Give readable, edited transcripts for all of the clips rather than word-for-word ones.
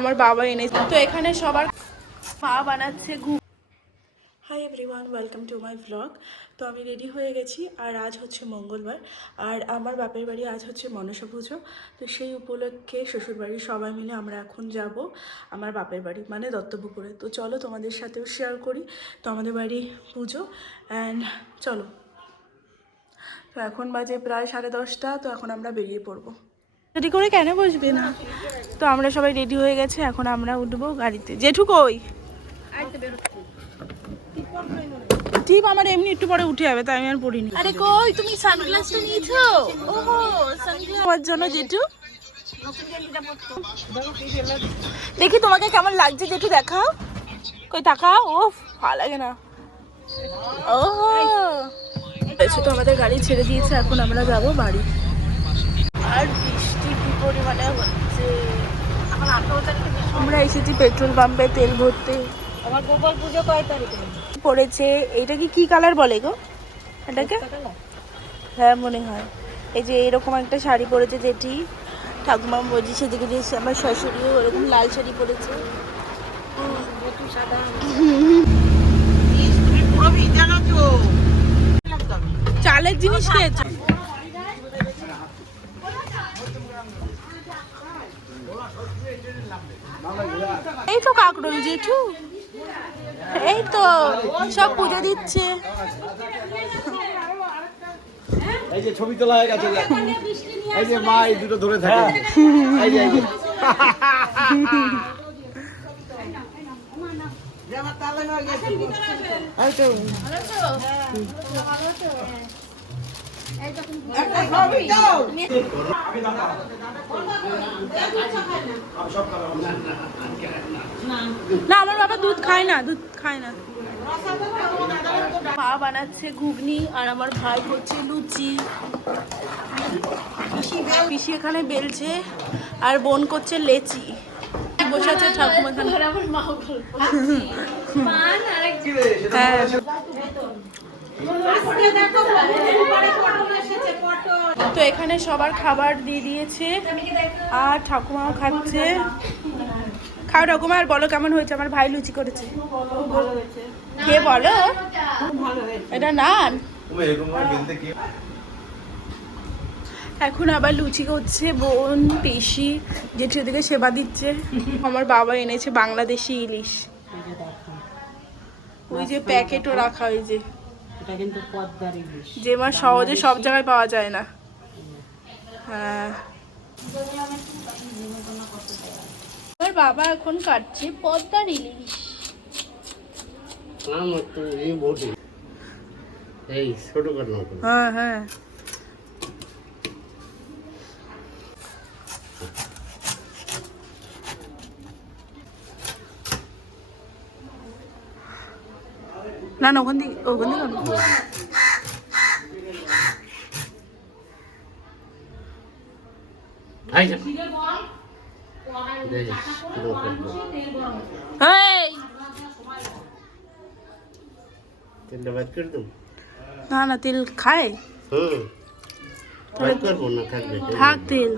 আমার বাবা এনেছে। তো এখানে সবার মা বানাচ্ছে ঘুম। Hi everyone, welcome to my blog. তো আমি রেডি হয়ে গেছি, আর আজ হচ্ছে মঙ্গলবার, আর আমার বাপের বাড়ি আজ হচ্ছে মনসা পুজো। তো সেই উপলক্ষে শ্বশুরবাড়ির সবাই মিলে আমরা এখন যাব আমার বাপের বাড়ি, মানে দত্তপুকুরে। তো চলো তোমাদের সাথেও শেয়ার করি। তো আমাদের বাড়ি পুজো, অ্যান্ড চলো। তো এখন বাজে প্রায় 10:30। তো এখন আমরা বেরিয়ে পড়বো। রেডি করে কেন বসবে না? তো আমরা সবাই রেডি হয়ে গেছে, এখন আমরা উঠবো গাড়িতে। জেঠু কই? টিপ আমার এমনি একটু পরে উঠে যাবে, তাই আমি আর পড়িনি। আরে কই তুমি সানগ্লাসটা নিয়েছো? ওহো, সানগ্লাস আমার জন্য জেঠু। দেখি তোমাকে কেমন লাগছে জেঠু, দেখাও। কই তাকাও। ও ভালো লাগে না। ওহো, তো আমাদের গাড়ি ছেড়ে দিয়েছে, এখন আমরা যাব বাড়ি। আর বৃষ্টি কি পরিমাণে হচ্ছে। আমরা এসেছি পেট্রোল পাম্পে তেল ভরতে। আমার গোপাল পুজো কয় তারিখে পড়েছে? এইটা কি কালার বলে গো এটাকে? হ্যাঁ মনে হয়। এই যে এরকম একটা শাড়ি পরেছে যেটি ঠাকুমা বলছি, সেদিকে যে আমার শাশুড়িও এরকম লাল শাড়ি পরেছে। চালের জিনিস খেয়েছে। এই তো কাকরোল জেঠু, এই তো সব পুজো দিচ্ছে। এই যে ছবি তোলা হয়ে গেছে, এই যে মা এই দুটো ধরে থাকে। এই যে না আমার বাবা দুধ খায় না, দুধ খায় না। মা বানাচ্ছে ঘুগনি, আর আমার ভাই করছে লুচি। পিসি এখানে বেলছে, আর বোন করছে লেচি। বসে আছে ঠাকুমা এখানে। হ্যাঁ তো এখানে সবার খাবার দিয়ে দিয়েছে, আর ঠাকুমাও খাচ্ছে। খাও ঠাকুমা, আর বলো কেমন হয়েছে। আমার ভাই লুচি করেছে, কে বলো? এটা নান। এখন আবার লুচি করছে বোন, পিসি, জেঠু দিকে সেবা দিচ্ছে। আমার বাবা এনেছে বাংলাদেশি ইলিশ, ওই যে প্যাকেটও রাখা, ওই যে এটা কিন্তু পদ্মার ইলিশ, যে মাছ সহজে সব জায়গায় পাওয়া যায় না। হ্যাঁ আমার বাবা এখন কাটছে পদ্মার ইলিশ। এই ছোট কাটলাম। হ্যাঁ হ্যাঁ না না, ওখান থেকে তেলটা বাদ করে দেবো। না না, তেল খায়। বাদ করবো না, থাকবে। থাক তেল।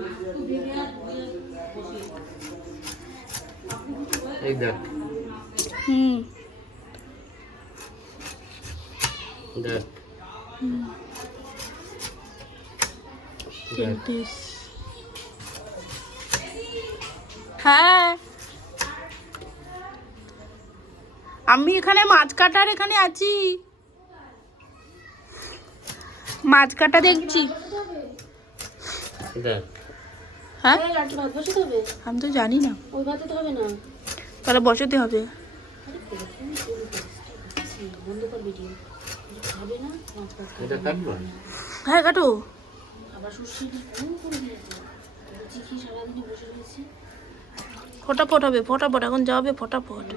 এই দেখ দেখ হ্যাঁ আমি এখানে মাছ কাটার এখানে আছি, মাছ কাটা দেখছি। হ্যাঁ আমি তো জানি না, তাহলে বসাতে হবে। হ্যাঁ কাটো। ফটাফট হবে, ফটাফট এখন যাবে, ফটাফট।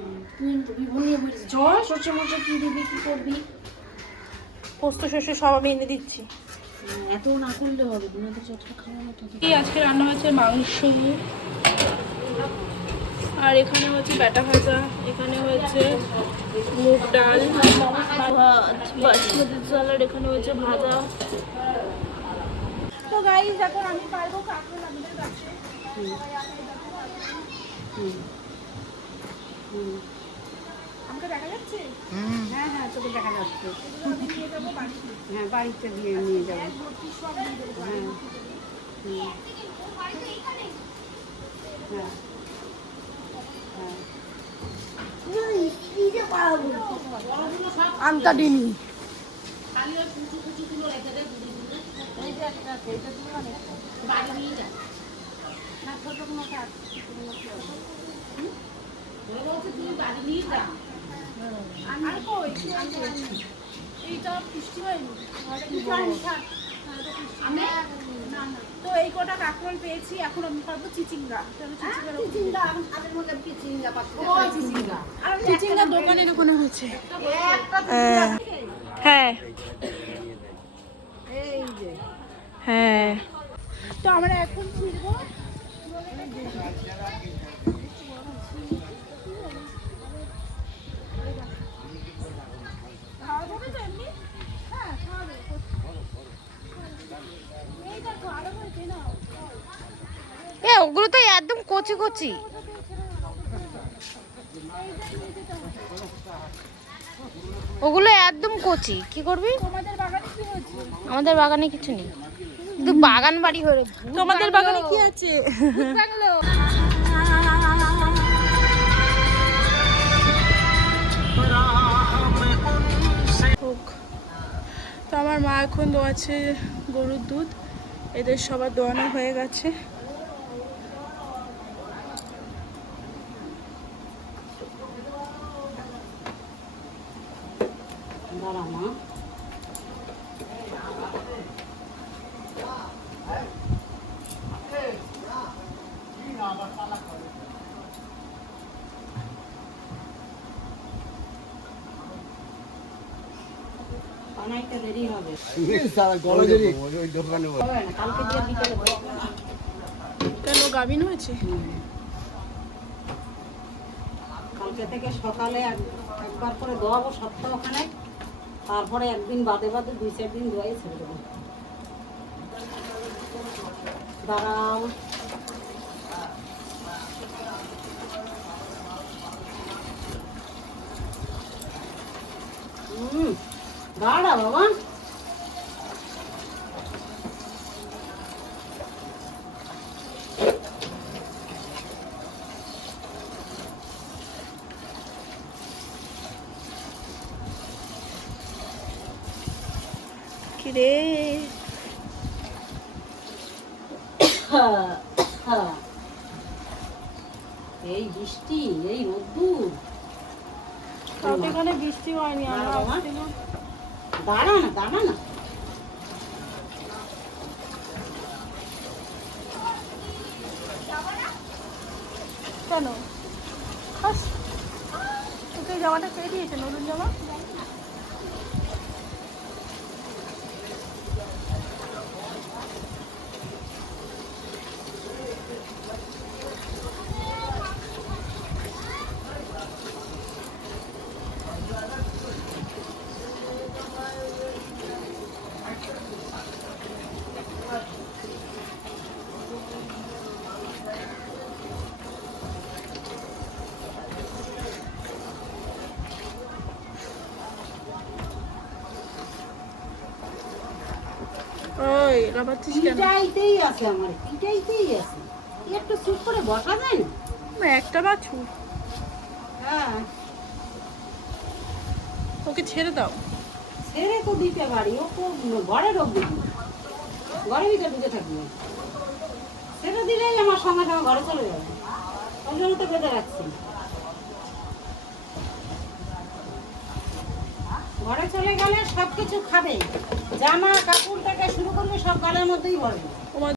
পোস্ত শস্য সব আমি এনে দিচ্ছি। এত না করলে হবে না। আজকে রান্না হয়েছে মাংস, আর এখানে হচ্ছে ব্যাটা ভাজা, এখানে হয়েছে মুগ ডাল, ভাত, বাসমতি চাল, আর এখানে হয়েছে ভাজা। তো গাইস এখন আমি পারবো কাকরোল আমাদের কাছে। হুম হুম আমাকে দেখা যাচ্ছে? হ্যাঁ হ্যাঁ তোকে দেখা যাচ্ছে। আমি নিয়ে যাবো বাড়িতে। হ্যাঁ বাড়িতে দিয়ে নিয়ে যাবো। ব্যাগ ভর্তি সব নিয়ে যাবো বাড়ি হ্যাঁ ভর্তি করে। হুম হ্যাঁ হ্যাঁ আমটা দিনি। এই যে একটা আছে, এটা তুলে আন একটা। বাড়ি নিয়ে যা। না ছোট কোনো থাক, ছোট কোনো থাক। হুম? ওরা বলছে তুমি বাড়ি নিয়ে যা। আর কই কি আছে? এইটা পুষ্টি হয়নি। আমি না না তো এই কটা কাঁকরোল পেয়েছি, এখন আমি পারবো চিচিঙ্গা। চিচিঙ্গা এখন হাতের মধ্যে চিচিঙ্গা পাচ্ছি। ও চিচিঙ্গা। আর চিচিঙ্গা দোকানে ঢুকানো হয়েছে। একটা হ্যাঁ এই যে হ্যাঁ, তো আমরা এখন ফিরবো। খাওয়া যাবে তো এমনি? হ্যাঁ খাওয়া যাবে। এই দেখো আরো হয়েছে না। ওগুলো তো একদম কচি কচি। ওগুলো একদম কচি, কি করবি? তোমাদের বাগানে কি হয়েছে? আমাদের বাগানে কিছু নেই, কিন্তু বাগান বাড়ি হয়ে তোমাদের বাগানে কি আছে? হোক। তো আমার মা এখন দোয়াচ্ছে গরুর দুধ, এদের সবার দোয়ানো হয়ে গেছে। দাঁড়া মা। বানাইতে দেরি হবে। সারা কলেজেরই ওই দোকানে বসে। হবে না, কালকে দিয়ে বিকেলে বসবো না। কেন গাভিন হয়েছে? কালকে থেকে সকালে একবার করে ধোয়াবো সপ্তাহখানে, তারপরে একদিন বাদে বাদে 2-4 দিন ধোয়াই ছেড়ে দেবো। দাঁড়াও। দাঁড়া বাবা। কিরে এই বৃষ্টি, এই রোদ্দুর। কালকে এখানে বৃষ্টি হয়নি, আমরা বাবা। আসছিলাম। দাঁড়া না, দাঁড়া না। কেন খাস? তোকে এই জামাটা কে দিয়েছে, নতুন জামা? ওই লাফাচ্ছিস কেন? পিটাইতেই আছে আমার, পিটাইতেই আছে। একটু চুপ করে বসা যায় না? একটা বাছু, হ্যাঁ, ওকে ছেড়ে দাও। ছেড়ে তো দিতে পারি, ও তো ঘরে ঢুকবে না। ঘরের ভিতরে ঢুকে থাকবে। ছেড়ে দিলেই আমার সঙ্গে সঙ্গে ঘরে চলে যাবে। ওই জন্য তো বেঁধে রাখছি। ঘরে চলে গেলে সব কিছু খাবে, জামা কাপড় থেকে শুরু করবে সব গালের মধ্যেই ভরবে।